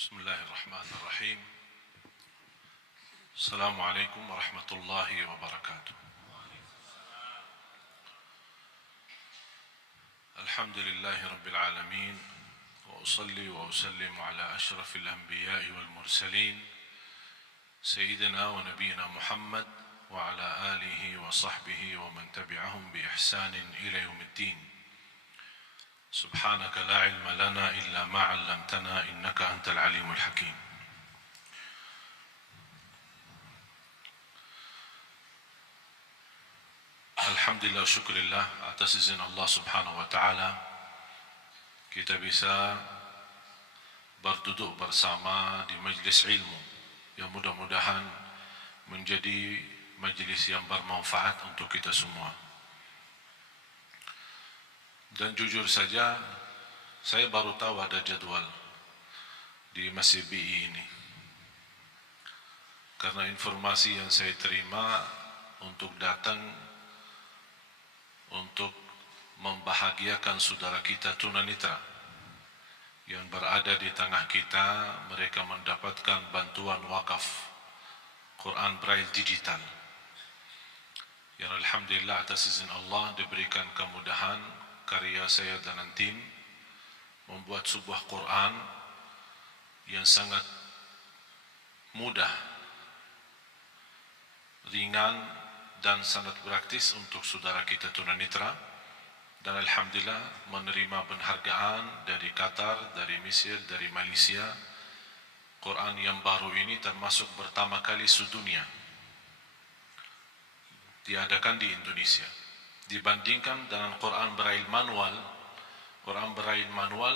بسم الله الرحمن الرحيم. السلام عليكم ورحمة الله وبركاته. الحمد لله رب العالمين، وأصلي وأسلم على أشرف الأنبياء والمرسلين سيدنا ونبينا محمد وعلى آله وصحبه ومن تبعهم بإحسان إلى يوم الدين. سبحانك لا علم لنا إلا ما علمتنا إنك أنت العليم الحكيم. Alhamdulillah, syukurillah atas izin Allah subhanahu wa ta'ala kita bisa berduduk bersama di majlis ilmu yang mudah-mudahan menjadi majlis yang bermanfaat untuk kita semua. Dan jujur saja, saya baru tahu ada jadwal di Masjid BI ini. Karena informasi yang saya terima untuk datang untuk membahagiakan saudara kita tunanetra yang berada di tengah kita, mereka mendapatkan bantuan wakaf Quran Braille digital. Yang alhamdulillah atas izin Allah diberikan kemudahan karya saya dan tim membuat sebuah Quran yang sangat mudah, ringan dan sangat praktis untuk saudara kita tunanetra, dan alhamdulillah menerima penghargaan dari Qatar, dari Mesir, dari Malaysia. Quran yang baru ini termasuk pertama kali sedunia diadakan di Indonesia. Dibandingkan dengan Quran Braille manual, Quran Braille manual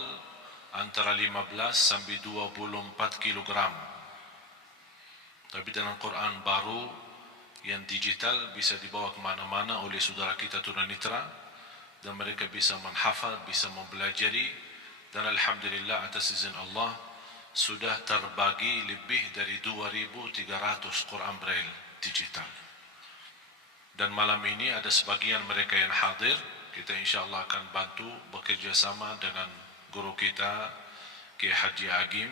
antara 15 sampai 24 kilogram. Tapi dengan Quran baru yang digital bisa dibawa kemana-mana oleh saudara kita tunanetra, dan mereka bisa menghafal, bisa mempelajari, dan alhamdulillah atas izin Allah sudah terbagi lebih dari 2.300 Quran Braille digital. Dan malam ini ada sebagian mereka yang hadir, kita insyaAllah akan bantu bekerjasama dengan guru kita Kiai Haji Agim.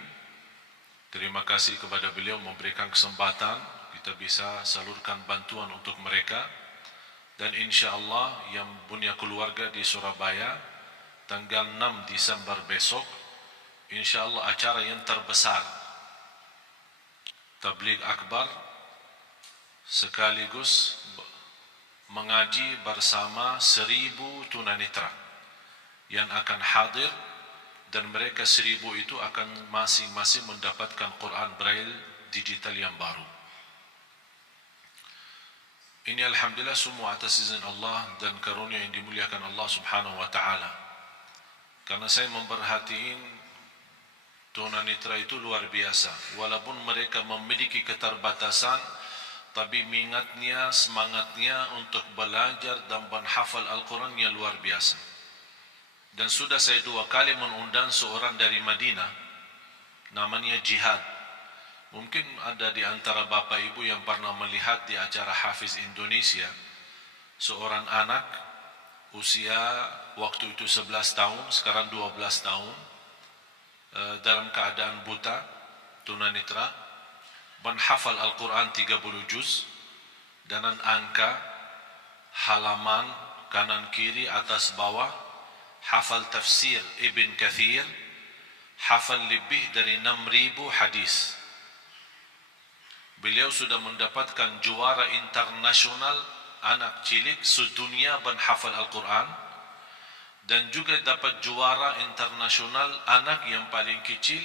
Terima kasih kepada beliau memberikan kesempatan kita bisa salurkan bantuan untuk mereka. Dan insyaAllah yang punya keluarga di Surabaya tanggal 6 Desember besok, insyaAllah acara yang terbesar Tabligh Akbar sekaligus mengaji bersama 1.000 tunanetra yang akan hadir, dan mereka 1.000 itu akan masing-masing mendapatkan Quran Braille digital yang baru. Ini alhamdulillah semua atas izin Allah dan karunia yang dimuliakan Allah subhanahu wa ta'ala. Karena saya memperhatiin tunanetra itu luar biasa. Walaupun mereka memiliki keterbatasan, tapi minatnya, semangatnya untuk belajar dan menghafal Al-Quran yang luar biasa. Dan sudah saya 2 kali mengundang seorang dari Madinah, namanya Jihad. Mungkin ada di antara bapak ibu yang pernah melihat di acara Hafiz Indonesia, seorang anak usia waktu itu 11 tahun, sekarang 12 tahun, dalam keadaan buta, tunanetra, menghafal Al-Quran 30 juz, dengan angka, halaman, kanan kiri, atas bawah, hafal tafsir Ibn Kathir, hafal lebih dari 6.000 hadis. Beliau sudah mendapatkan juara internasional anak cilik sedunia menghafal Al-Quran, dan juga dapat juara internasional anak yang paling kecil,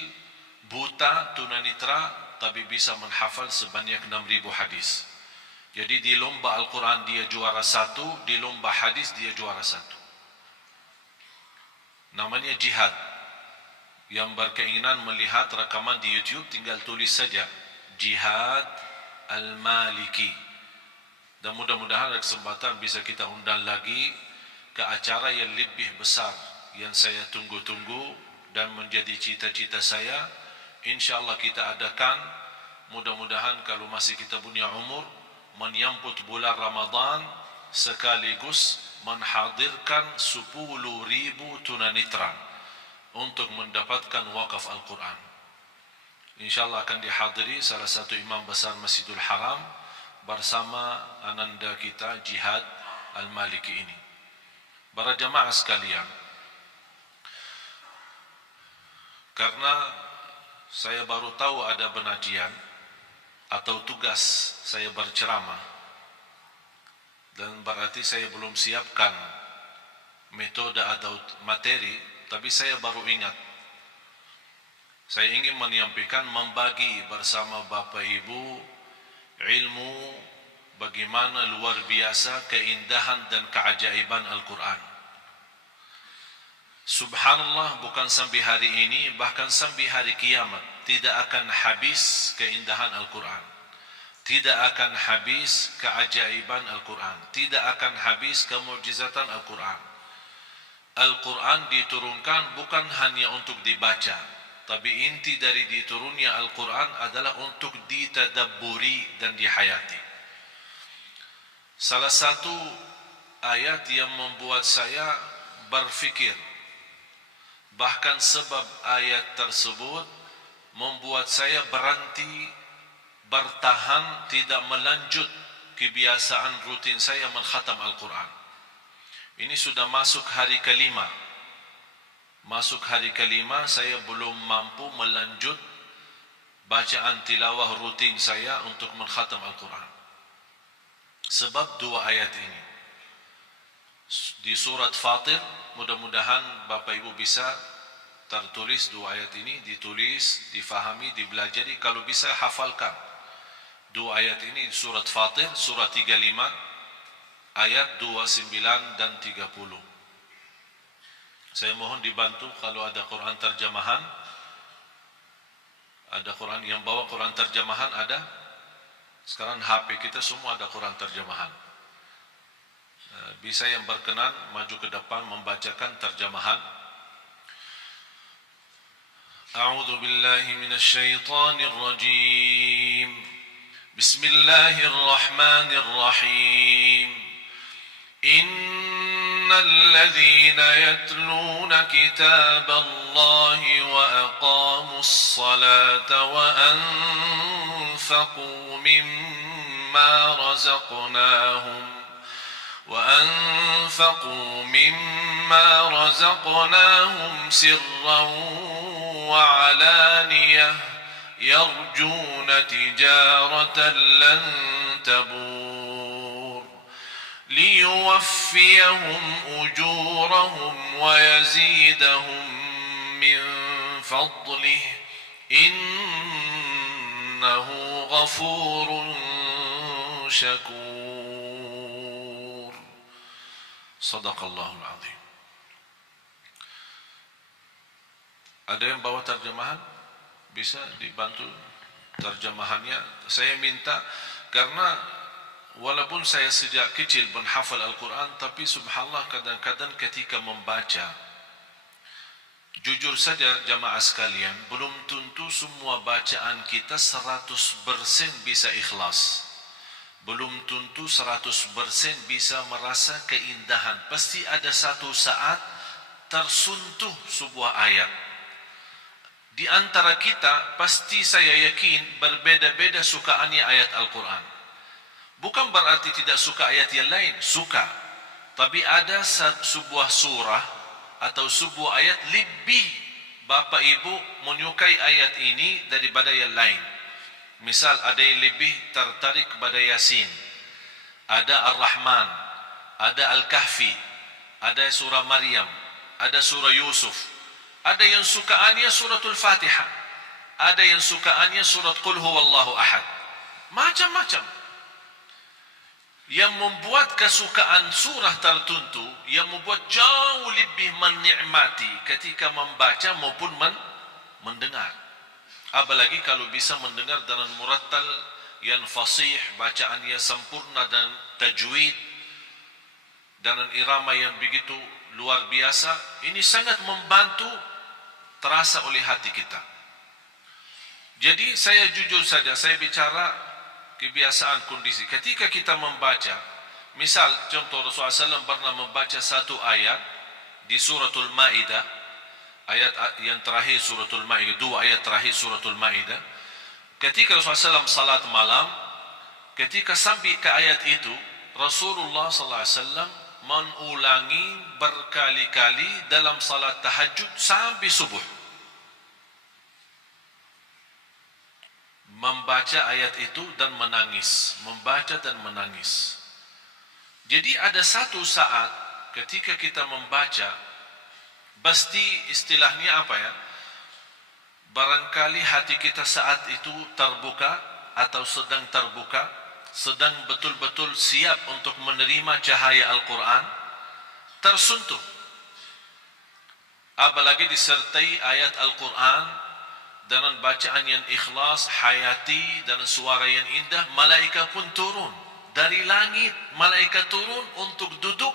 buta, tunanetra, tapi bisa menghafal sebanyak 6.000 hadis. Jadi di lomba Al-Quran dia juara 1, di lomba hadis dia juara 1. Namanya Jihad. Yang berkeinginan melihat rekaman di YouTube tinggal tulis saja Jihad Al-Maliki. Dan mudah-mudahan ada kesempatan bisa kita undang lagi ke acara yang lebih besar yang saya tunggu-tunggu dan menjadi cita-cita saya. InsyaAllah kita adakan, mudah-mudahan kalau masih kita punya umur, menyambut bulan Ramadan sekaligus menghadirkan 10.000 tunanetra untuk mendapatkan wakaf Al-Quran. InsyaAllah akan dihadiri salah satu imam besar Masjidul Haram bersama ananda kita Jihad Al-Maliki ini. Para jamaah sekalian, karena saya baru tahu ada penajian atau tugas saya berceramah, dan berarti saya belum siapkan metode atau materi, tapi saya baru ingat. Saya ingin menyampaikan, membagi bersama Bapak Ibu ilmu bagaimana luar biasa keindahan dan keajaiban Al-Quran. Subhanallah, bukan sampai hari ini, bahkan sampai hari kiamat tidak akan habis keindahan Al-Quran, tidak akan habis keajaiban Al-Quran, tidak akan habis kemukjizatan Al-Quran. Al-Quran diturunkan bukan hanya untuk dibaca, tapi inti dari diturunnya Al-Quran adalah untuk ditadabburi dan dihayati. Salah satu ayat yang membuat saya berfikir, bahkan sebab ayat tersebut membuat saya berhenti, bertahan, tidak melanjut kebiasaan rutin saya mengkhatam Al-Quran. Ini sudah masuk hari kelima. Masuk hari kelima, saya belum mampu melanjut bacaan tilawah rutin saya untuk mengkhatam Al-Quran. Sebab dua ayat ini. Di surat Fatir, mudah-mudahan Bapak Ibu bisa tertulis dua ayat ini, ditulis, difahami, dibelajari, kalau bisa hafalkan. Dua ayat ini di surat Fatir, surat 35, ayat 29 dan 30. Saya mohon dibantu kalau ada Quran terjemahan. Ada Quran yang bawa Quran terjemahan ada. Sekarang HP kita semua ada Quran terjemahan. Bisa yang berkenan maju ke depan membacakan terjemahan. A'udzu billahi minasy syaithanir rajim. Bismillahirrahmanirrahim. إن الذين يتلون كتاب الله وأقاموا الصلاة وأنفقوا مما رزقناهم سرا وعلانية يرجون تجارة لن تبور ليوفيهم أجورهم ويزيدهم من فضله إنه غفور شكور صدق الله العظيم. Ada yang bawa terjemahan? Bisa dibantu terjemahannya. Saya minta, karena walaupun saya sejak kecil menghafal Al-Quran, tapi subhanallah kadang-kadang ketika membaca, jujur saja jamaah sekalian, belum tentu semua bacaan kita 100% bisa ikhlas. Belum tentu 100% bisa merasa keindahan. Pasti ada satu saat tersentuh sebuah ayat. Di antara kita, pasti saya yakin berbeda-beda sukaannya ayat Al-Quran. Bukan berarti tidak suka ayat yang lain, suka. Tapi ada sebuah surah atau sebuah ayat lebih Bapak Ibu menyukai ayat ini daripada yang lain. Misal ada yang lebih tertarik kepada Yasin, ada Ar-Rahman, ada Al-Kahfi, ada surah Maryam, ada surah Yusuf. Ada yang sukaannya suratul Fatihah, ada yang sukaannya surat Qul Huwallahu Ahad. Macam-macam. Yang membuat kesukaan surah tertentu, yang membuat jauh lebih menikmati ketika membaca maupun mendengar. Apalagi kalau bisa mendengar dengan murattal yang fasih, bacaannya sempurna dan tajwid, dengan irama yang begitu luar biasa. Ini sangat membantu terasa oleh hati kita. Jadi saya jujur saja, saya bicara kebiasaan kondisi. Ketika kita membaca, misal contoh Rasulullah SAW pernah membaca satu ayat di suratul Ma'idah, ayat yang terakhir suratul Maidah, dua ayat terakhir suratul Maidah, ketika Rasulullah SAW salat malam, ketika sampai ke ayat itu, Rasulullah SAW mengulangi berkali-kali dalam salat tahajud sampai subuh, membaca ayat itu dan menangis, membaca dan menangis. Jadi ada satu saat ketika kita membaca, pasti istilahnya apa ya, barangkali hati kita saat itu terbuka atau sedang terbuka, sedang betul-betul siap untuk menerima cahaya Al-Quran, tersentuh. Apalagi disertai ayat Al-Quran dengan bacaan yang ikhlas, hayati, dan suara yang indah, malaikat pun turun dari langit. Malaikat turun untuk duduk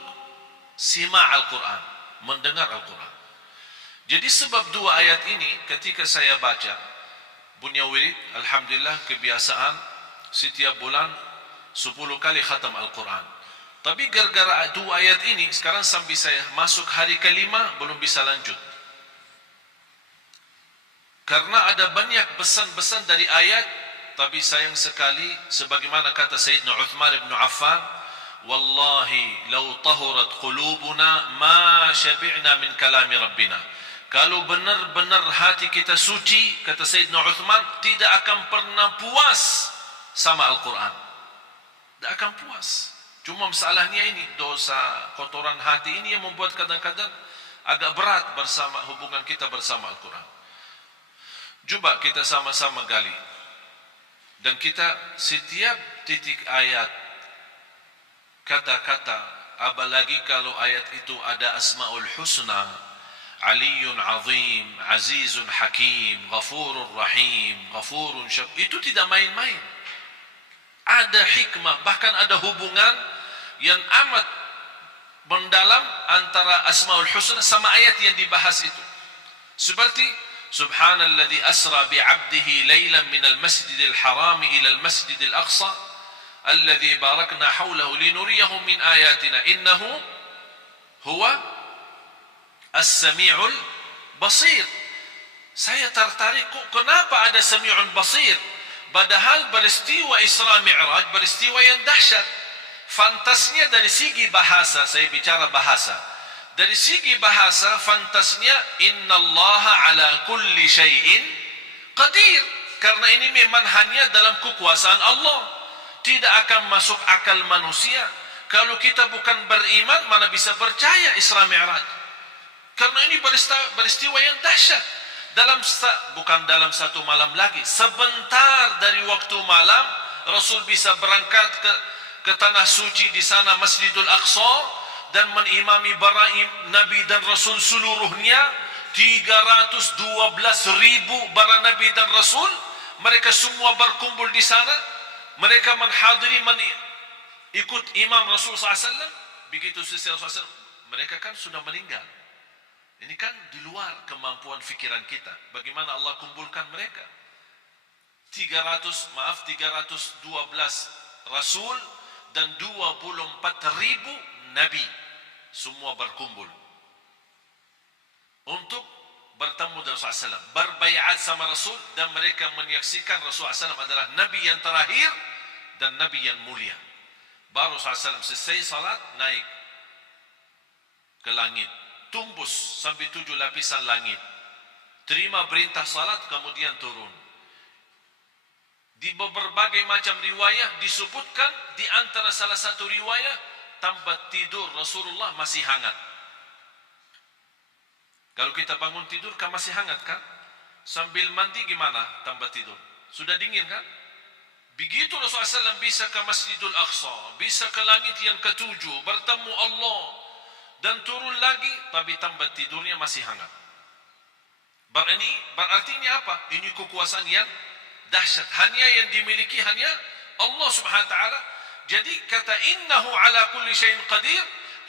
sima' Al-Quran, mendengar Al-Quran. Jadi sebab dua ayat ini ketika saya baca, punya wirid, alhamdulillah kebiasaan setiap bulan 10 kali khatam Al-Quran. Tapi gara-gara dua ayat ini, sekarang sampai saya masuk hari kelima belum bisa lanjut. Karena ada banyak pesan-pesan dari ayat, tapi sayang sekali, sebagaimana kata Sayyidina Uthman ibn Affan, wallahi law tahurat qulubuna ma syabi'na min kalami rabbina. Kalau benar-benar hati kita suci, kata Sayyidina Uthman, tidak akan pernah puas sama Al-Quran. Tidak akan puas. Cuma masalahnya ini, dosa kotoran hati ini yang membuat kadang-kadang agak berat bersama hubungan kita bersama Al-Quran. Coba kita sama-sama gali. Dan kita setiap titik ayat, kata-kata, apalagi kalau ayat itu ada Asma'ul Husna, Aliyun Azim, Azizun Hakim, Ghafurur Rahim, Ghafurun Syab, itu tidak main-main. Ada hikmah, bahkan ada hubungan yang amat mendalam antara Asma'ul Husna sama ayat yang dibahas itu. Seperti Subhanalladzi asra bi'abdihi laylan minal masjidil harami ilal masjidil aqsa alladzi barakna hawlahu linuriyahu min ayatina innahu huwa as-sami'ul basir. Saya tertarik, kok kenapa ada sami'ul basir? Padahal peristiwa Isra Mi'raj peristiwa yang dahsyat. Fantasnya dari segi bahasa, saya bicara bahasa. Dari segi bahasa, fantasnya innallaha ala kulli syai'in qadir. Karena ini memang hanya dalam kekuasaan Allah. Tidak akan masuk akal manusia. Kalau kita bukan beriman, mana bisa percaya Isra Mi'raj? Karena ini peristiwa yang dahsyat. Bukan dalam satu malam lagi. Sebentar dari waktu malam, Rasul bisa berangkat ke tanah suci di sana Masjidul Aqsa dan menimami para Nabi dan Rasul seluruhnya. 312.000 para Nabi dan Rasul, mereka semua berkumpul di sana. Mereka menghadiri, ikut imam Rasul SAW. Begitu selesai Rasul SAW, mereka kan sudah meninggal. Ini kan di luar kemampuan fikiran kita. Bagaimana Allah kumpulkan mereka? 312 Rasul dan 24.000 Nabi semua berkumpul untuk bertemu dengan Rasulullah SAW, berbaiat sama Rasul, dan mereka menyaksikan Rasulullah SAW adalah Nabi yang terakhir dan Nabi yang mulia. Baru Rasulullah SAW selesai salat, naik ke langit, tumbus sampai 7 lapisan langit, terima perintah salat, kemudian turun. Di berbagai macam riwayah disebutkan, di antara salah satu riwayah, tempat tidur Rasulullah masih hangat. Kalau kita bangun tidur kan masih hangat kan? Sambil mandi gimana tempat tidur? Sudah dingin kan? Begitu Rasulullah SAW bisa ke Masjidul Aqsa, bisa ke langit yang ketujuh, bertemu Allah, dan turun lagi, tapi tempat tidurnya masih hangat. Berarti ini apa? Ini kekuasaan yang dahsyat. Hanya yang dimiliki hanya Allah Subhanahu wa ta'ala. Jadi kata innahu ala kulli syai'in qadir,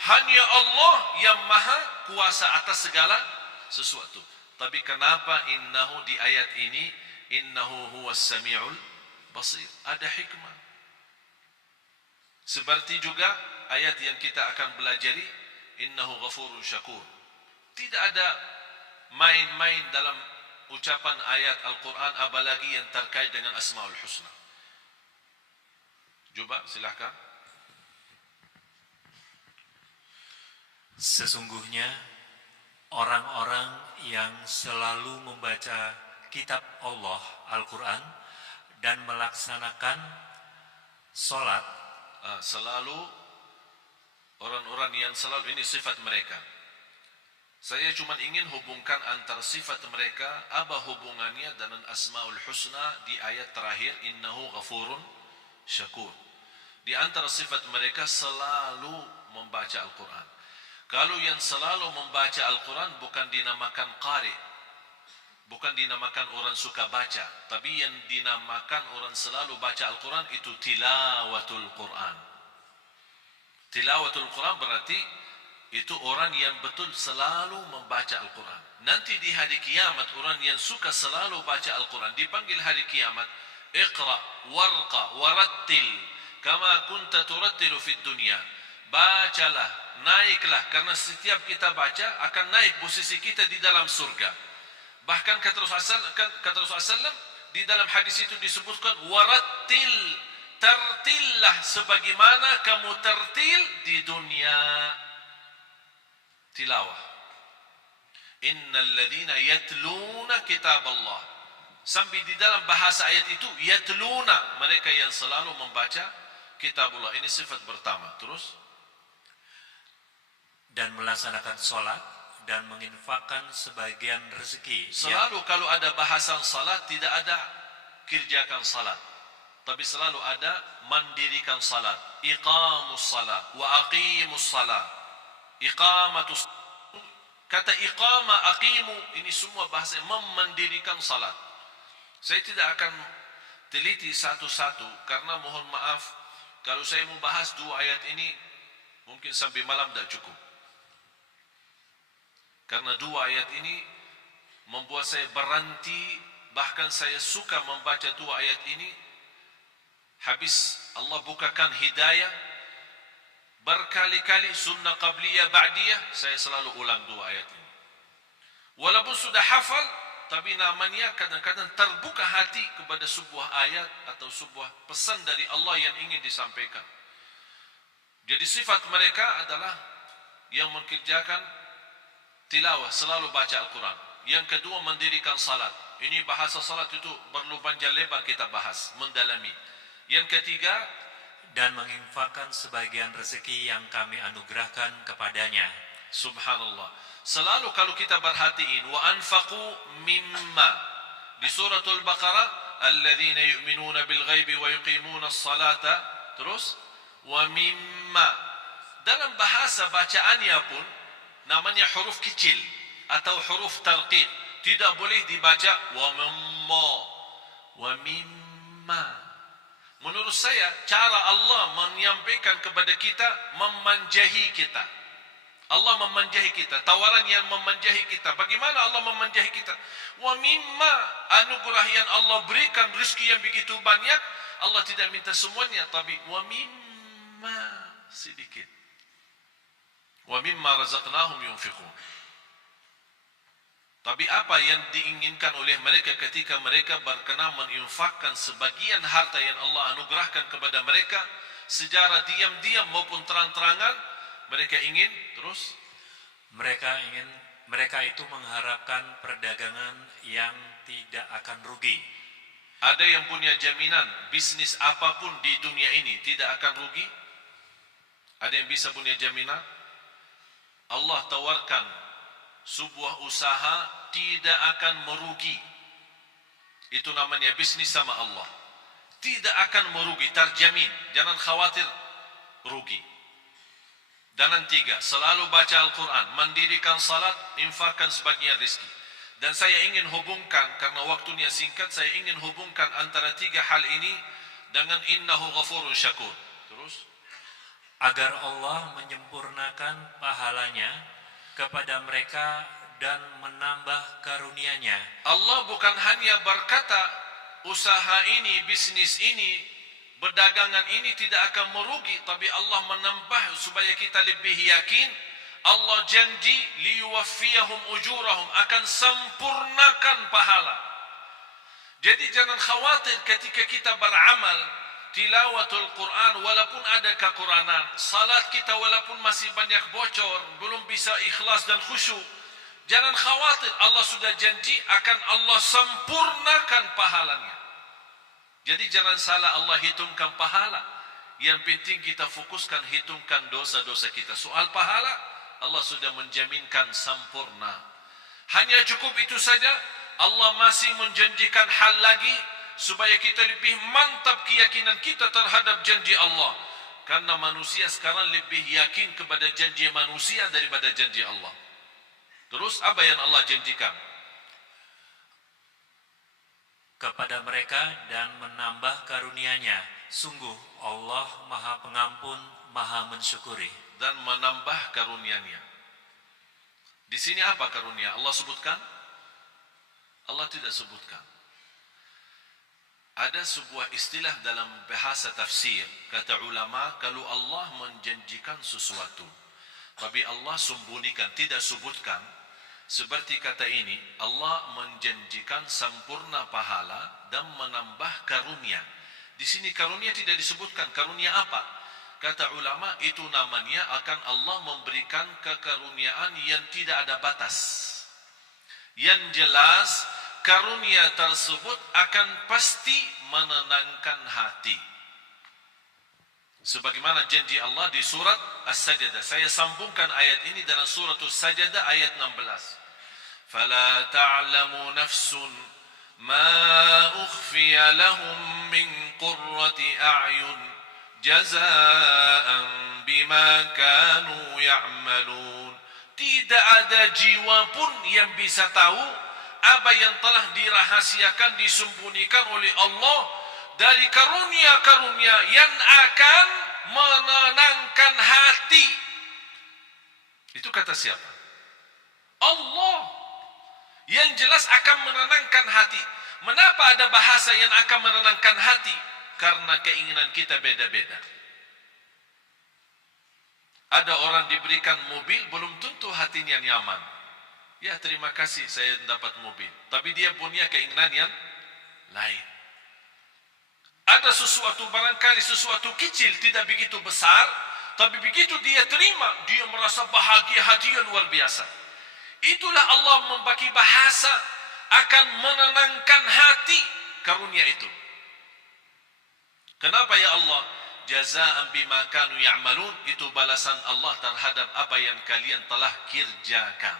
hanya Allah yang maha kuasa atas segala sesuatu. Tapi kenapa innahu di ayat ini, innahu huwas sami'ul basir? Ada hikmah. Seperti juga ayat yang kita akan belajari, innahu ghafurun syakur. Tidak ada main-main dalam ucapan ayat Al-Quran, apalagi yang terkait dengan Asmaul Husna. Coba silahkan. Sesungguhnya orang-orang yang selalu membaca kitab Allah, Al-Quran, dan melaksanakan sholat, selalu orang-orang yang selalu, ini sifat mereka. Saya cuma ingin hubungkan antara sifat mereka, apa hubungannya dengan Asmaul Husna di ayat terakhir, innahu ghafurun syakur. Di antara sifat mereka selalu membaca Al-Quran. Kalau yang selalu membaca Al-Quran bukan dinamakan qari, bukan dinamakan orang suka baca, tapi yang dinamakan orang selalu baca Al-Quran itu tilawatul Quran. Tilawatul Quran berarti itu orang yang betul selalu membaca Al-Quran. Nanti di hari kiamat orang yang suka selalu baca Al-Quran dipanggil hari kiamat, iqra warqa warattil kama kunta turattilu fid dunya. Bacalah, naiklah, karena setiap kita baca akan naik posisi kita di dalam surga. Bahkan kata Rasulullah SAW di dalam hadis itu disebutkan warattil, tertillah sebagaimana kamu tertil di dunia. Tilawah. Innal ladzina yatluna kitab Allah. Sampai di dalam bahasa ayat itu yatluna, mereka yang selalu membaca kitab Allah. Ini sifat pertama. Terus dan melaksanakan sholat dan menginfakkan sebagian rezeki. Selalu kalau ada bahasan salat tidak ada kerjakan salat, tapi selalu ada mendirikan salat. Iqamus salat wa aqimus salat. Iqamatus, kata iqama, aqimu, ini semua bahasa mendirikan salat. Saya tidak akan teliti satu-satu karena mohon maaf kalau saya mau bahas dua ayat ini mungkin sampai malam tidak cukup. Karena dua ayat ini membuat saya berhenti, bahkan saya suka membaca dua ayat ini. Habis Allah bukakan hidayah, berkali-kali sunnah qabliyah ba'diyah, saya selalu ulang dua ayat ini. Walaupun sudah hafal, tapi namanya kadang-kadang terbuka hati kepada sebuah ayat atau sebuah pesan dari Allah yang ingin disampaikan. Jadi sifat mereka adalah yang mengerjakan tilawah, selalu baca Al-Quran. Yang kedua, mendirikan salat. Ini bahasa salat itu perlu panjang lebar kita bahas, mendalami. Yang ketiga, dan menginfakkan sebagian rezeki yang kami anugerahkan kepadanya. Subhanallah. Selalu kalau kita perhatiin, wa anfaqu mimma. Di suratul Baqarah, alladzina yu'minuna bil ghaibi wa yuqimuna as-salata. Terus, wa mimma. Dalam bahasa bacaannya pun namanya huruf kecil atau huruf tarqiq, tidak boleh dibaca wa mimma, wa mimma. Menurut saya cara Allah menyampaikan kepada kita memanjahi kita. Allah memanjahi kita, tawaran yang memanjahi kita. Bagaimana Allah memanjahi kita? Wa mimma, anugerah yang Allah berikan, rezeki yang begitu banyak, Allah tidak minta semuanya, tapi wa mimma, sedikit. Wa mimma razaqnahum yunfiqun. Tapi apa yang diinginkan oleh mereka ketika mereka berkenan menginfakkan sebagian harta yang Allah anugerahkan kepada mereka secara diam-diam maupun terang-terangan, mereka ingin terus mereka itu mengharapkan perdagangan yang tidak akan rugi. Ada yang punya jaminan bisnis apapun di dunia ini tidak akan rugi? Ada yang bisa punya jaminan? Allah tawarkan sebuah usaha tidak akan merugi. Itu namanya bisnis sama Allah. Tidak akan merugi, terjamin. Jangan khawatir rugi. Dan yang tiga, selalu baca Al-Quran, mendirikan salat, infakkan sebagian rezeki. Dan saya ingin hubungkan, karena waktunya singkat, saya ingin hubungkan antara tiga hal ini dengan innahu ghafurun syakur. Terus? Agar Allah menyempurnakan pahalanya kepada mereka dan menambah karunia-Nya. Allah bukan hanya berkata usaha ini, bisnis ini, perdagangan ini tidak akan merugi, tapi Allah menambah supaya kita lebih yakin Allah janji liyuwaffiyahum ujurahum, akan sempurnakan pahala. Jadi jangan khawatir ketika kita beramal tilawatul Quran walaupun ada kekurangan, salat kita walaupun masih banyak bocor, belum bisa ikhlas dan khusyuk. Jangan khawatir, Allah sudah janji akan Allah sempurnakan pahalanya. Jadi jangan salah Allah hitungkan pahala. Yang penting kita fokuskan hitungkan dosa-dosa kita. Soal pahala, Allah sudah menjaminkan sempurna. Hanya cukup itu saja. Allah masih menjanjikan hal lagi supaya kita lebih mantap keyakinan kita terhadap janji Allah. Karena manusia sekarang lebih yakin kepada janji manusia daripada janji Allah. Terus apa yang Allah janjikan? Kepada mereka dan menambah karunia-Nya. Sungguh Allah Maha Pengampun, Maha Mensyukuri. Dan menambah karunia-Nya. Di sini apa karunia? Allah sebutkan? Allah tidak sebutkan. Ada sebuah istilah dalam bahasa tafsir. Kata ulama, kalau Allah menjanjikan sesuatu, tapi Allah sembunyikan, tidak sebutkan, seperti kata ini, Allah menjanjikan sempurna pahala dan menambah karunia. Di sini karunia tidak disebutkan. Karunia apa? Kata ulama, itu namanya akan Allah memberikan kekaruniaan yang tidak ada batas. Yang jelas, karunia tersebut akan pasti menenangkan hati. Sebagaimana janji Allah di surat As-Sajdah. Saya sambungkan ayat ini dalam surat As-Sajdah ayat 16. فَلَا تَعْلَمُ نَفْسٌ مَا أُخْفِيَ لَهُم مِّن قُرَّةِ أَعْيُنٍ جَزَاءً بِمَا كَانُوا يَعْمَلُونَ. Tidak ada jiwa pun yang bisa tahu apa yang telah dirahasiakan, disembunyikan oleh Allah dari karunia-karunia yang akan menenangkan hati. Itu kata siapa? Allah. Yang jelas akan menenangkan hati. Mengapa ada bahasa yang akan menenangkan hati? Karena keinginan kita beda-beda. Ada orang diberikan mobil, belum tentu hatinya nyaman. Ya, terima kasih saya dapat mobil. Tapi dia punya keinginan yang lain. Ada sesuatu, barangkali sesuatu kecil, tidak begitu besar, tapi begitu dia terima, dia merasa bahagia, hatinya luar biasa. Itulah Allah membagi bahasa akan menenangkan hati karunia itu. Kenapa ya Allah? Jazaan bima kanu ya'malun, itu balasan Allah terhadap apa yang kalian telah kerjakan.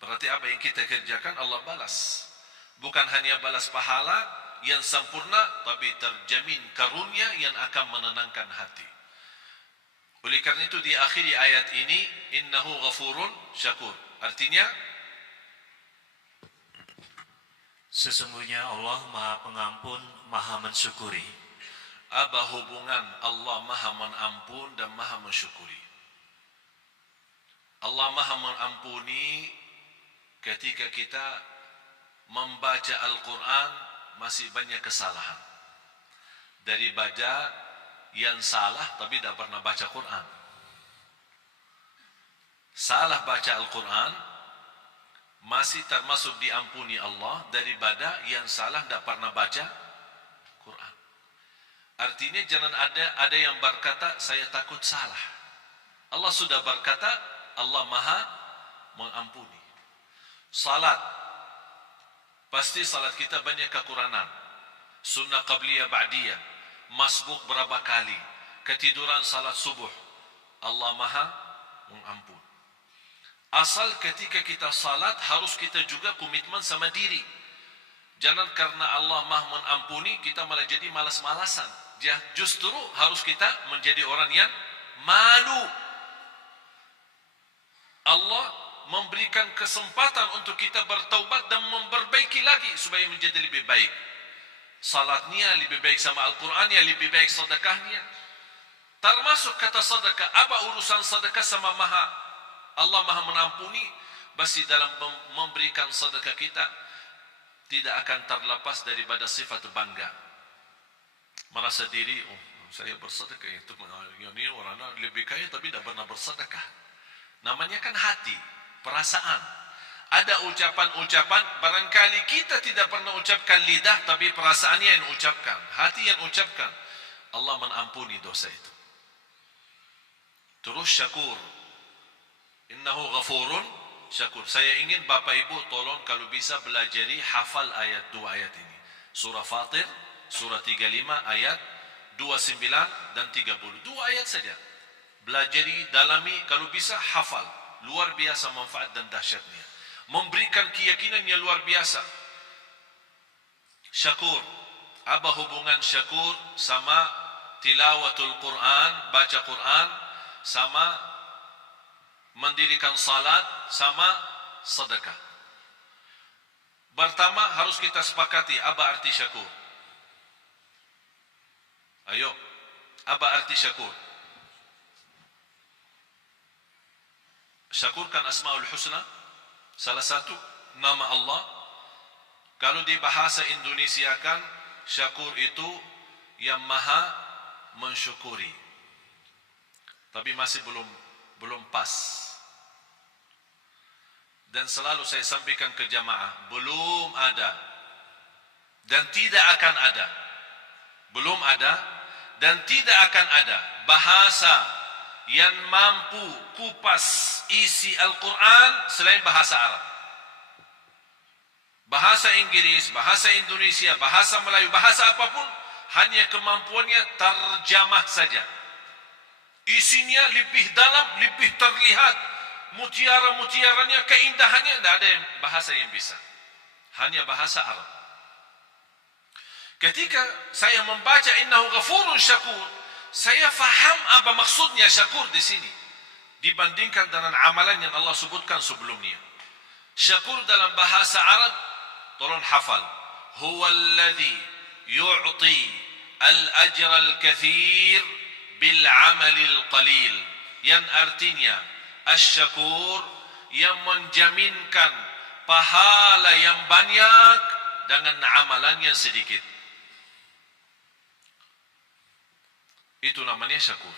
Berarti apa yang kita kerjakan Allah balas. Bukan hanya balas pahala yang sempurna, tapi terjamin karunia yang akan menenangkan hati. Oleh karena itu di akhir ayat ini, innahu ghafurun syakur. Artinya, sesungguhnya Allah Maha Pengampun, Maha Mensyukuri. apa hubungan Allah Maha Mengampun dan Maha Mensyukuri? Allah Maha Mengampuni ketika kita membaca Al-Quran masih banyak kesalahan. Dari baca yang salah tapi tidak pernah baca Quran. Salah baca Al-Quran masih termasuk diampuni Allah daripada yang salah tidak pernah baca Quran. Artinya jangan ada yang berkata saya takut salah. Allah sudah berkata Allah Maha Mengampuni. Salat, pasti salat kita banyak kekurangan. Sunnah qabliyah ba'diyah, masbuk berapa kali, ketiduran salat subuh, Allah Maha Mengampun. Asal ketika kita salat harus kita juga komitmen sama diri. Jangan karena Allah Maha Mengampuni kita malah jadi malas-malasan. Justru harus kita menjadi orang yang malu. Allah memberikan kesempatan untuk kita bertaubat dan memperbaiki lagi supaya menjadi lebih baik. Salatnya lebih baik sama Al-Qurannya, lebih baik sedekahnya. Termasuk kata sedekah, apa urusan sedekah sama Allah Maha Mengampuni? Pasti dalam memberikan sedekah kita tidak akan terlepas daripada sifat bangga. Merasa diri, saya bersedekah. Itu ini orang lebih kaya tapi tidak pernah bersedekah. Namanya kan hati, perasaan. Ada ucapan-ucapan, barangkali kita tidak pernah ucapkan lidah, tapi perasaannya yang ucapkan, hati yang ucapkan. Allah mengampuni dosa itu. Terus syakur. Innahu ghafurun syakur. Saya ingin Bapak Ibu tolong kalau bisa belajari hafal dua ayat ini. Surah Fatir, surah 35 ayat 29 dan 30. Dua ayat saja. Belajari, dalami, kalau bisa hafal. Luar biasa manfaat dan dahsyatnya. Memberikan keyakinan yang luar biasa. Syakur. Apa hubungan syakur sama tilawatul Quran, baca Quran, sama mendirikan salat, sama sedekah? Pertama harus kita sepakati apa arti syakur. Ayo, apa arti syakur? Syakur kan Asmaul Husna, salah satu nama Allah. Kalau di bahasa Indonesia kan syakur itu yang maha mensyukuri. Tapi masih belum pas. Dan selalu saya sampaikan ke jamaah, belum ada dan tidak akan ada. Belum ada dan tidak akan ada bahasa yang mampu kupas isi Al-Quran selain bahasa Arab. Bahasa Inggris, bahasa Indonesia, bahasa Melayu, bahasa apapun, hanya kemampuannya terjemah saja. Isinya lebih dalam, lebih terlihat. Mutiara-mutiaranya, keindahannya, tidak ada bahasa yang bisa. Hanya bahasa Arab. Ketika saya membaca innahu ghafurun syakur, saya faham apa maksudnya syakur di sini dibandingkan dengan amalan yang Allah sebutkan sebelumnya. Syakur dalam bahasa Arab, tolong hafal. Huwa alladhi yu'ti al-ajra al-kathir bil-amalil qalil. Yang artinya asy-syakur yang menjaminkan pahala yang banyak dengan amalan yang sedikit. Itu namanya syakur.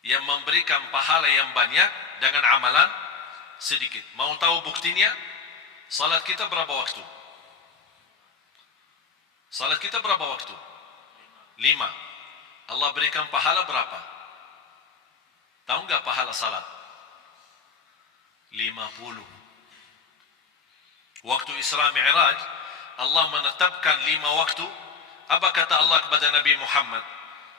Yang memberikan pahala yang banyak dengan amalan sedikit. Mau tahu buktinya? Salat kita berapa waktu? Salat kita berapa waktu? 5. Allah berikan pahala berapa? Tahu enggak pahala salat? 50. Waktu Isra Mi'raj, Allah menetapkan 5 waktu. Apa kata Allah kepada Nabi Muhammad?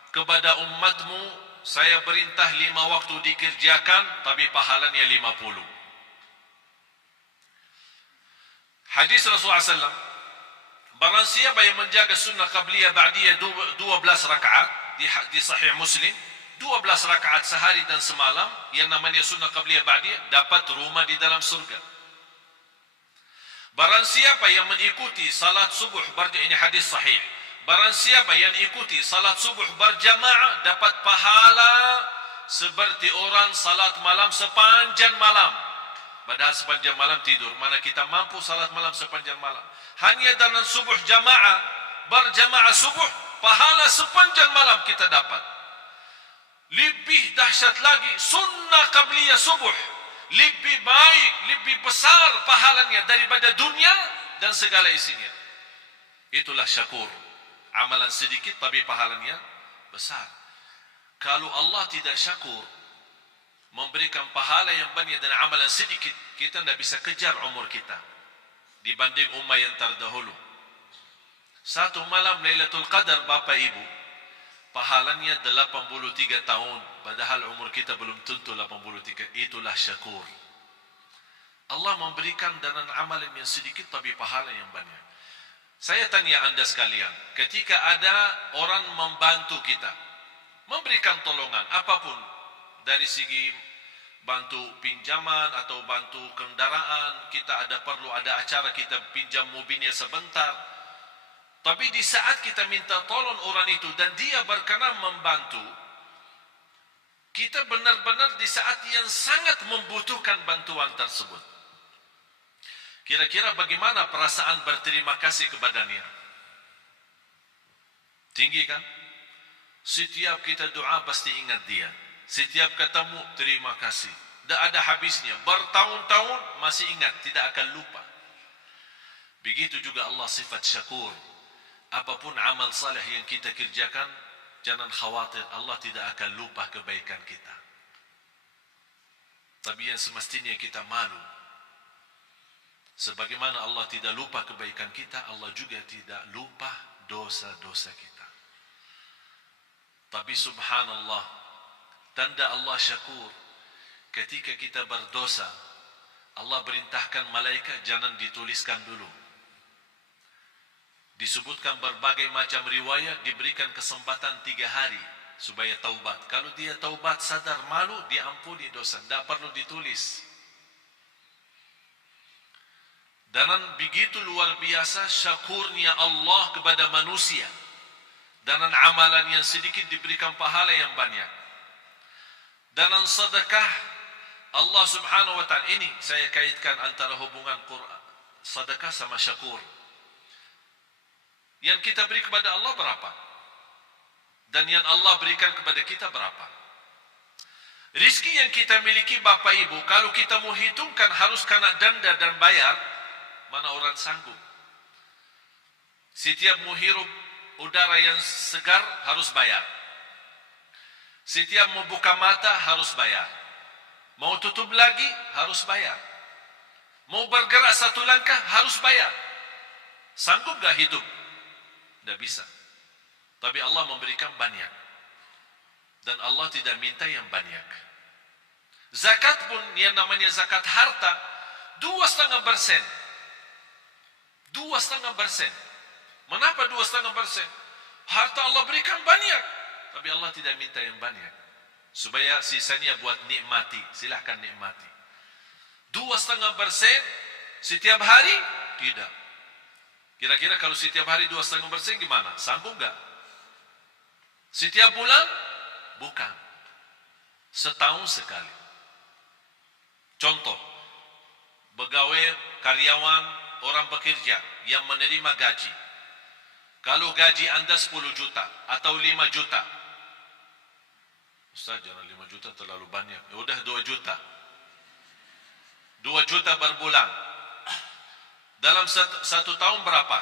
Kepada umatmu, saya perintah 5 waktu dikerjakan, tapi pahalanya 50. Hadis Rasulullah SAW, barang siapa yang menjaga sunnah qabliyah ba'diyah 12 rakaat, di Sahih Muslim, 12 rakaat sehari dan semalam, yang namanya sunnah qabliyah ba'diyah, dapat rumah di dalam surga. Barang siapa yang mengikuti salat subuh, ini hadis sahih. Barang siapa yang ikuti salat subuh berjamaah, dapat pahala seperti orang salat malam sepanjang malam. Padahal sepanjang malam tidur. Mana kita mampu salat malam sepanjang malam. Hanya dengan subuh jamaah, berjamaah subuh, pahala sepanjang malam kita dapat. Lebih dahsyat lagi, sunnah qabliyah subuh. Lebih baik, lebih besar pahalanya daripada dunia dan segala isinya. Itulah syakur. Amalan sedikit tapi pahalanya besar. Kalau Allah tidak syakur, memberikan pahala yang banyak dan amalan sedikit, kita tidak bisa kejar umur kita dibanding umat yang terdahulu. Satu malam Lailatul Qadar, Bapak Ibu, pahalanya 83 tahun, padahal umur kita belum tentu 83. Itulah syakur. Allah memberikan dengan amalan yang sedikit tapi pahala yang banyak. Saya tanya anda sekalian, ketika ada orang membantu kita, memberikan tolongan apapun, dari segi bantu pinjaman atau bantu kendaraan, kita perlu ada acara, kita pinjam mobilnya sebentar. Tapi di saat kita minta tolong orang itu dan dia berkenan membantu, kita benar-benar di saat yang sangat membutuhkan bantuan tersebut. Kira-kira bagaimana perasaan berterima kasih kepadanya? Tinggi kan? Setiap kita doa pasti ingat dia. Setiap ketemu terima kasih. Tak ada habisnya. Bertahun-tahun masih ingat, tidak akan lupa. Begitu juga Allah sifat syakur. Apapun amal saleh yang kita kerjakan, jangan khawatir Allah tidak akan lupa kebaikan kita. Tapi yang semestinya kita malu. Sebagaimana Allah tidak lupa kebaikan kita, Allah juga tidak lupa dosa-dosa kita. Tapi subhanallah, tanda Allah syakur, ketika kita berdosa, Allah perintahkan malaikat jangan dituliskan dulu. Disebutkan berbagai macam riwayat, diberikan kesempatan 3 hari supaya taubat. Kalau dia taubat sadar malu, diampuni dosa, tidak perlu ditulis. Dan begitu luar biasa syakurnya Allah kepada manusia. Dan amalan yang sedikit diberikan pahala yang banyak. Dan sedekah Allah subhanahu wa ta'ala, ini saya kaitkan antara hubungan Quran, sedekah sama syakur. Yang kita beri kepada Allah berapa? Dan yang Allah berikan kepada kita berapa? Rizki yang kita miliki Bapak Ibu, kalau kita mau hitungkan harus kena denda dan bayar, mana orang sanggup? Setiap mau hirup udara yang segar harus bayar. Setiap mau buka mata harus bayar. Mau tutup lagi harus bayar. Mau bergerak satu langkah harus bayar. Sanggup gak hidup? Tidak bisa. Tapi Allah memberikan banyak. Dan Allah tidak minta yang banyak. Zakat pun yang namanya zakat harta 2,5%. 2,5%. Mengapa 2,5%? Harta Allah berikan banyak, tapi Allah tidak minta yang banyak. Supaya sisanya buat nikmati. Silahkan nikmati. 2,5% setiap hari? Tidak. Kira-kira kalau setiap hari 2,5% gimana? Sanggup gak? Setiap bulan? Bukan. Setahun sekali. Contoh, pegawai, karyawan, orang bekerja yang menerima gaji. Kalau gaji anda 10 juta atau 5 juta. Ustaz, jangan 5 juta terlalu banyak. Ya udah 2 juta. 2 juta per bulan. Dalam satu tahun berapa?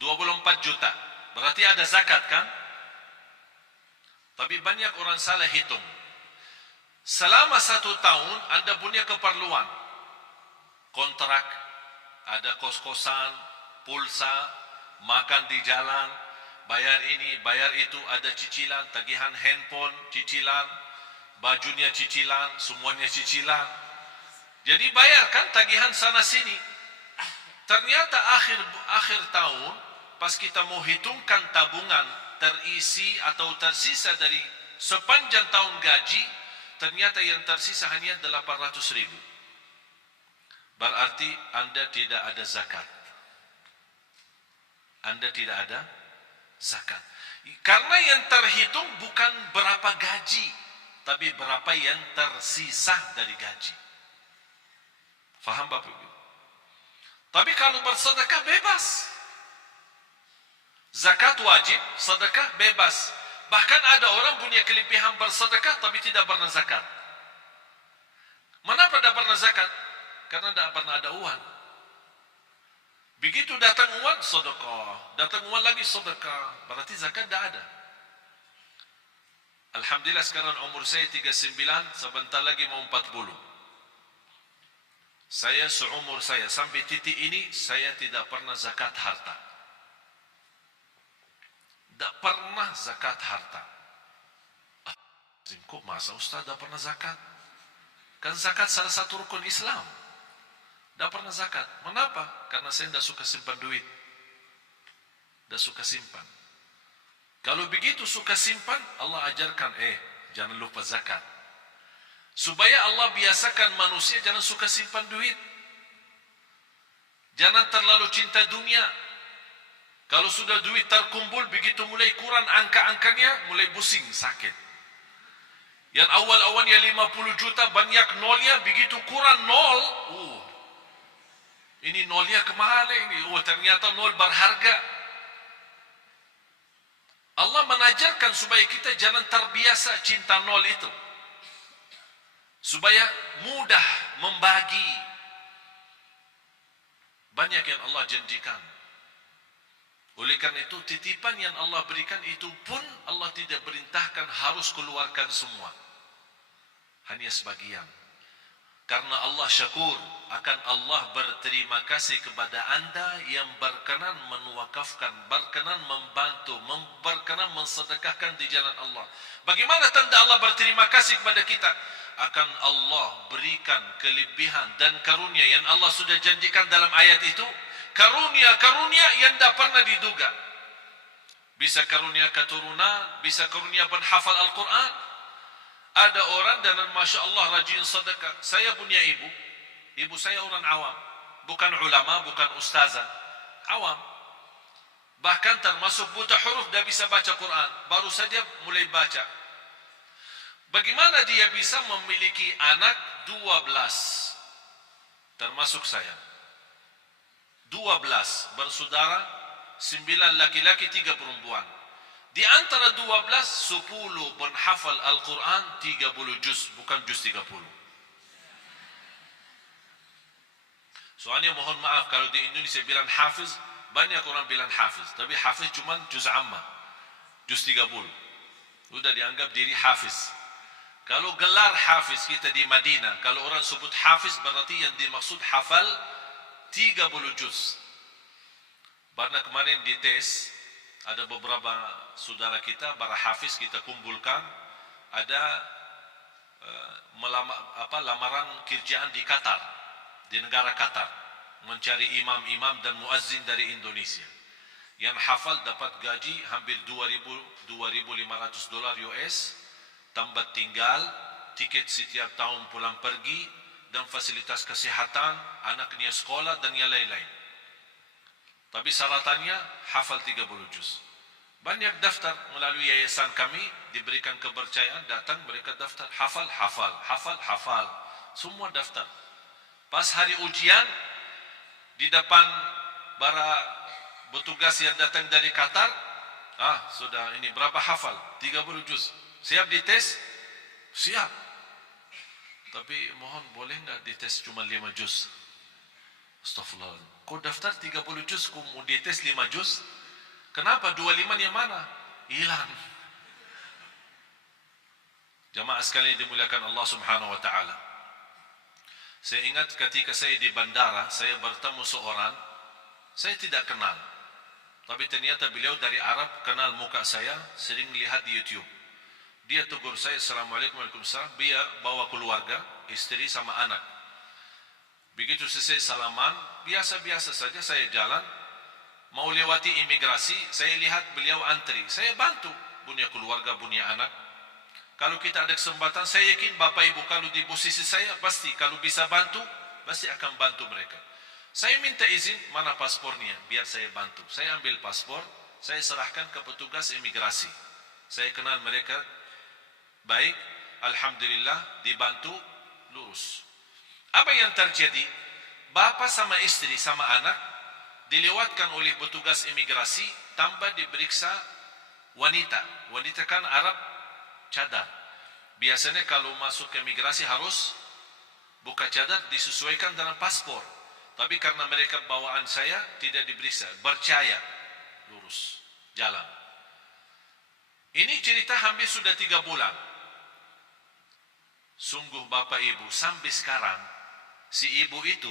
24 juta. Berarti ada zakat kan? Tapi banyak orang salah hitung. Selama 1 tahun anda punya keperluan. Kontrak, ada kos-kosan, pulsa, makan di jalan, bayar ini, bayar itu, ada cicilan, tagihan handphone, cicilan, bajunya cicilan, semuanya cicilan. Jadi bayarkan tagihan sana sini. Ternyata akhir tahun, pas kita mau hitungkan tabungan terisi atau tersisa dari sepanjang tahun gaji, ternyata yang tersisa hanya 800.000. Berarti anda tidak ada zakat. Anda tidak ada zakat. Karena yang terhitung bukan berapa gaji, tapi berapa yang tersisa dari gaji. Faham Bapak Ibu? Tapi kalau bersedekah bebas. Zakat wajib, sedekah bebas. Bahkan ada orang punya kelebihan bersedekah tapi tidak pernah zakat. Kenapa tidak pernah zakat? Karena tidak pernah ada uang. Begitu datang uang, sedekah. Datang uang lagi, sedekah. Berarti zakat tidak ada. Alhamdulillah sekarang umur saya 39, sebentar lagi mau 40. Saya seumur saya sampai titik ini, saya tidak pernah zakat harta. Tidak pernah zakat harta. Kok masa Ustaz tidak pernah zakat? Kan zakat salah satu rukun Islam. Tidak pernah zakat. Kenapa? Karena saya tidak suka simpan duit. Tidak suka simpan. Kalau begitu suka simpan, Allah ajarkan, jangan lupa zakat. Supaya Allah biasakan manusia jangan suka simpan duit. Jangan terlalu cinta dunia. Kalau sudah duit terkumpul, begitu mulai kurang angka-angkanya, mulai pusing, sakit. Yang awal-awalnya 50 juta, banyak nolnya, begitu kurang nol, ini nolnya kemana ini? Ternyata nol berharga. Allah menajarkan supaya kita jangan terbiasa cinta nol itu. Supaya mudah membagi. Banyak yang Allah janjikan. Oleh karena itu, titipan yang Allah berikan itu pun Allah tidak perintahkan harus keluarkan semua. Hanya sebagian. Karena Allah syakur, akan Allah berterima kasih kepada anda yang berkenan menwakafkan, berkenan membantu, berkenan mensedekahkan di jalan Allah. Bagaimana tanda Allah berterima kasih kepada kita? Akan Allah berikan kelebihan dan karunia yang Allah sudah janjikan dalam ayat itu. Karunia-karunia yang tidak pernah diduga. Bisa karunia keturunan, bisa karunia penghafal Al-Quran. Ada orang dan Masya Allah rajin sedekah. Saya punya ibu. Ibu saya orang awam. Bukan ulama, bukan ustazah. Awam. Bahkan termasuk buta huruf, dah bisa baca Quran. Baru saja mulai baca. Bagaimana dia bisa memiliki anak 12? Termasuk saya. 12 bersaudara, 9 laki-laki, 3 perempuan. Di antara 12, 10 penghafal Al-Quran, 30 juz, bukan juz 30. Soalnya mohon maaf, kalau di Indonesia bilang hafiz, banyak orang bilang hafiz. Tapi hafiz cuma juz amma, juz 30. Sudah dianggap diri hafiz. Kalau gelar hafiz kita di Madinah, kalau orang sebut hafiz, berarti yang dimaksud hafal 30 juz. Karena kemarin di tes, ada beberapa saudara kita, para hafiz kita kumpulkan, ada lamaran kerjaan di Qatar, di negara Qatar, mencari imam-imam dan muazzin dari Indonesia. Yang hafal dapat gaji hampir 2.500 dolar US, tambah tinggal, tiket setiap tahun pulang pergi, dan fasilitas kesehatan, anaknya sekolah, dan yang lain-lain. Tapi syaratannya hafal 30 juz. Banyak daftar melalui yayasan kami, diberikan kepercayaan, datang mereka daftar, hafal, hafal, hafal, hafal. Semua daftar. Pas hari ujian, di depan para petugas yang datang dari Qatar, sudah ini berapa hafal? 30 juz. Siap dites? Siap. Tapi mohon boleh enggak dites cuma 5 juz? Astagfirullah. Kau daftar 30 juz, kau mau dites 5 juz? Kenapa? 25 yang mana? Hilang. Jamaah sekalian dimuliakan Allah Subhanahu wa taala. Saya ingat ketika saya di bandara, saya bertemu seorang, saya tidak kenal. Tapi ternyata beliau dari Arab, kenal muka saya, sering lihat di YouTube. Dia tegur saya, Assalamualaikum warahmatullahi wabarakatuh. Dia bawa keluarga, istri sama anak. Begitu selesai salaman, biasa-biasa saja saya jalan, mau lewati imigrasi, saya lihat beliau antri. Saya bantu, punya keluarga, punya anak. Kalau kita ada kesempatan, saya yakin Bapak Ibu kalau di posisi saya, pasti kalau bisa bantu, pasti akan bantu mereka. Saya minta izin, mana paspornya, biar saya bantu. Saya ambil paspor, saya serahkan ke petugas imigrasi. Saya kenal mereka baik, alhamdulillah, dibantu, lurus. Apa yang terjadi? Bapak sama istri sama anak dilewatkan oleh petugas imigrasi tanpa diperiksa wanita. Wanita kan Arab cadar. Biasanya kalau masuk ke imigrasi harus buka cadar, disesuaikan dengan paspor. Tapi karena mereka bawaan saya tidak diperiksa, percaya, lurus, jalan. Ini cerita hampir sudah 3 bulan. Sungguh Bapak Ibu, sampai sekarang si ibu itu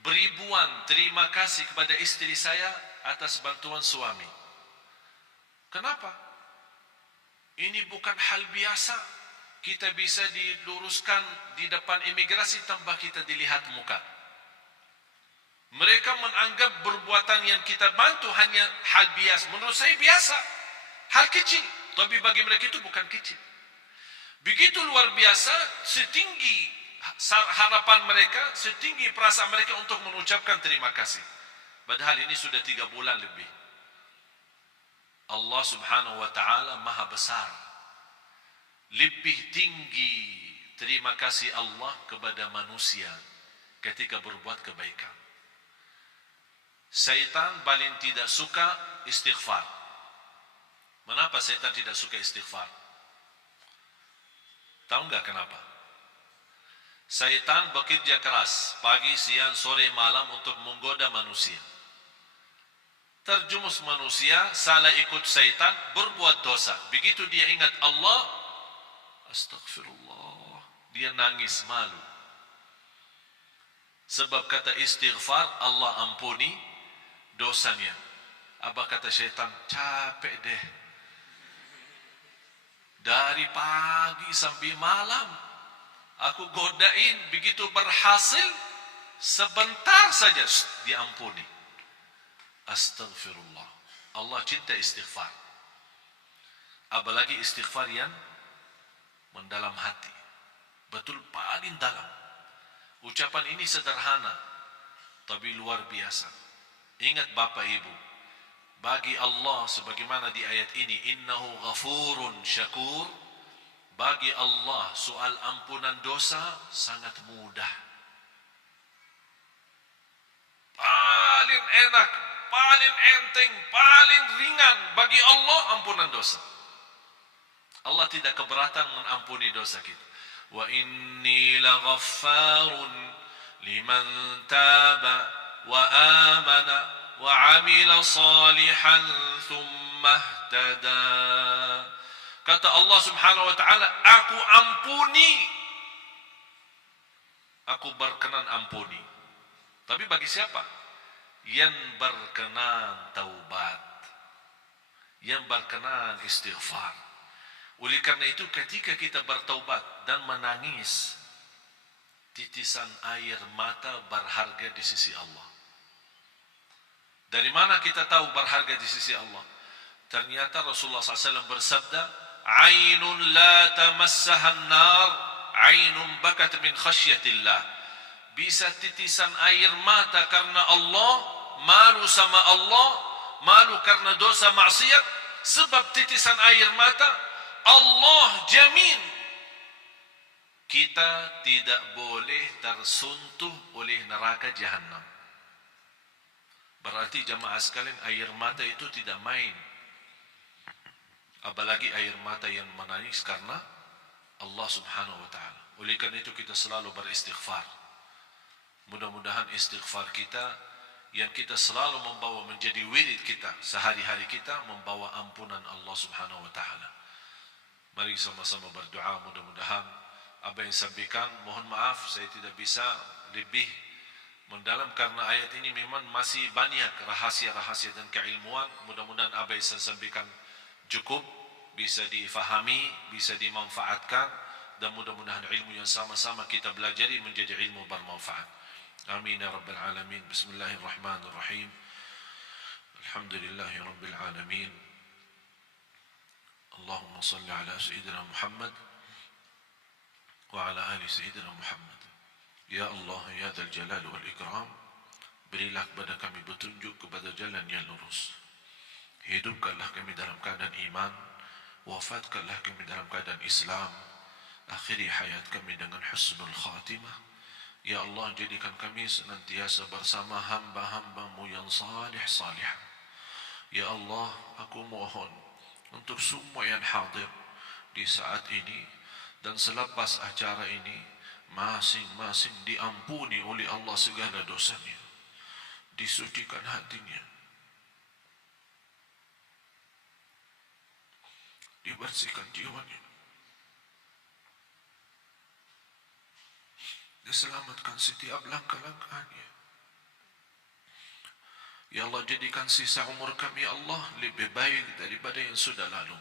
beribuan terima kasih kepada istri saya atas bantuan suami. Kenapa? Ini bukan hal biasa. Kita bisa diluruskan di depan imigrasi tanpa kita dilihat muka. Mereka menganggap perbuatan yang kita bantu hanya hal biasa. Menurut saya biasa, hal kecil. Tapi bagi mereka itu bukan kecil. Begitu luar biasa, setinggi harapan mereka, setinggi perasaan mereka untuk mengucapkan terima kasih. Padahal ini sudah 3 bulan lebih. Allah Subhanahu wa taala Maha besar. Lebih tinggi terima kasih Allah kepada manusia ketika berbuat kebaikan. Syaitan paling tidak suka istighfar. Mengapa setan tidak suka istighfar? Tahu enggak kenapa? Setan bekerja keras pagi, siang, sore, malam untuk menggoda manusia. Terjumus manusia, salah ikut setan, berbuat dosa. Begitu dia ingat Allah, astagfirullah, dia nangis malu. Sebab kata istighfar, Allah ampuni dosanya. Apa kata syaitan? Capek deh. Dari pagi sampai malam, aku godain, begitu berhasil, sebentar saja diampuni. Astagfirullah. Allah cinta istighfar. Apalagi istighfar yang mendalam hati. Betul paling dalam. Ucapan ini sederhana, tapi luar biasa. Ingat Bapak Ibu, bagi Allah sebagaimana di ayat ini, innahu ghafurun syakur, bagi Allah soal ampunan dosa sangat mudah. Paling enak, paling enteng, paling ringan bagi Allah ampunan dosa. Allah tidak keberatan mengampuni dosa kita. Wa inni laghaffarun liman taba wa amana wa amila salihan thumma ihtada. Kata Allah Subhanahu wa taala, aku ampuni, aku berkenan ampuni. Tapi bagi siapa? Yang berkenan taubat, yang berkenan istighfar. Oleh karena itu ketika kita bertaubat dan menangis, titisan air mata berharga di sisi Allah. Dari mana kita tahu berharga di sisi Allah? Ternyata Rasulullah SAW bersabda, "Ainun la tamassaha an-nar, ainun bakat min khasyatillah." Bisa titisan air mata karena Allah, malu sama Allah, malu karena dosa maksiat, sebab titisan air mata, Allah jamin kita tidak boleh tersentuh oleh neraka jahanam. Berarti jamaah sekalian, air mata itu tidak main. Apalagi air mata yang menangis karena Allah Subhanahu wa taala. Oleh karena itu kita selalu beristighfar. Mudah-mudahan istighfar kita yang kita selalu membawa menjadi wirid kita sehari-hari, kita membawa ampunan Allah Subhanahu wa taala. Mari sama-sama berdoa, mudah-mudahan apa yang sampaikan, mohon maaf saya tidak bisa lebih mendalam karena ayat ini memang masih banyak rahasia-rahasia dan keilmuan. Mudah-mudahan apa yang saya sampaikan cukup bisa difahami, bisa dimanfaatkan, dan mudah-mudahan ilmu yang sama-sama kita pelajari menjadi ilmu bermanfaat. Amin ya rabbal alamin. Bismillahirrahmanirrahim. Alhamdulillahi rabbil alamin. Allahumma salli ala Sayyidina Muhammad wa ala ali Sayyidina Muhammad. Ya Allah, ya Dzal Jalal wal Ikram, berilah kepada kami petunjuk kepada jalan yang lurus. Hidupkanlah kami dalam keadaan iman, wafatkanlah kami dalam keadaan Islam, akhiri hayat kami dengan husnul khatimah. Ya Allah, jadikan kami senantiasa bersama hamba-hamba-Mu yang salih-salih. Ya Allah, aku mohon untuk semua yang hadir di saat ini dan selepas acara ini, masing-masing diampuni oleh Allah segala dosanya, disucikan hatinya, dibersihkan jiwanya, diselamatkan setiap langkah-langkahnya. Ya Allah, jadikan sisa umur kami, ya Allah, lebih baik daripada yang sudah lalu.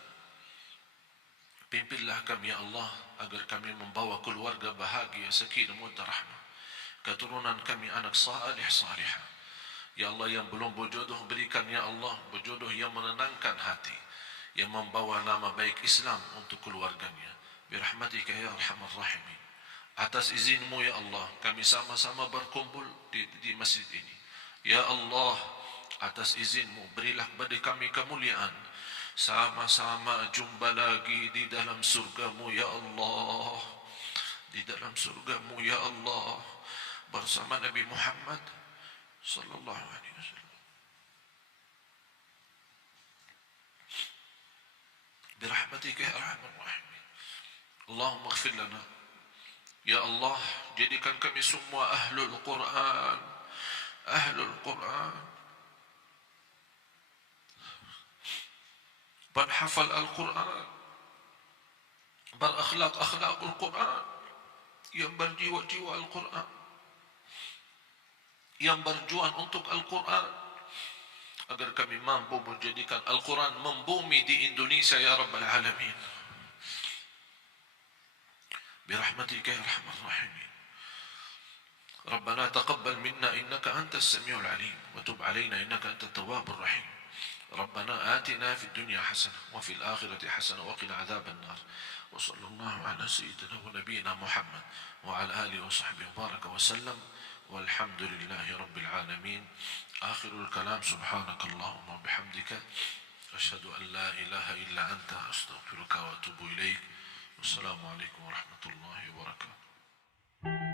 Pimpinlah kami, ya Allah, agar kami membawa keluarga bahagia, sakinah, mawaddah, rahmah. Keturunan kami anak salih salihah. Ya Allah, yang belum berjodoh, berikan ya Allah berjodoh yang menenangkan hati, yang membawa nama baik Islam untuk keluarganya. Birahmatika ya arhamar rahimin. Atas izin-Mu ya Allah, kami sama-sama berkumpul di masjid ini. Ya Allah, atas izin-Mu berilah kepada kami kemuliaan, sama-sama jumpa lagi di dalam surga-Mu ya Allah, di dalam surga-Mu ya Allah, bersama Nabi Muhammad sallallahu alaihi wasallam. برحمتك يا أرحم الراحمين. اللهم اغفر لنا ya Allah, jadikan kami semua ahlul Quran, ahlul Quran, penghafal Al-Quran, berakhlak-akhlak Al-Quran, yang berjiwa-jiwa Al-Quran, yang berjuang untuk Al-Quran, agar kami mampu menjadikan Al-Quran membumi di Indonesia ya Rabbal Alamin. برحمتك يا أرحم الراحمين. ربنا تقبل منا إنك أنت السميع العليم وتب علينا إنك أنت التواب الرحيم. ربنا آتنا في الدنيا حسنة وفي الآخرة حسنة وقنا عذاب النار. وصلى الله على سيدنا ونبينا محمد وعلى آله وصحبه وبارك وسلم والحمد لله رب العالمين. آخر الكلام سبحانك اللهم وبحمدك أشهد أن لا إله إلا أنت أستغفرك وأتوب إليك. والسلام عليكم ورحمة الله وبركاته.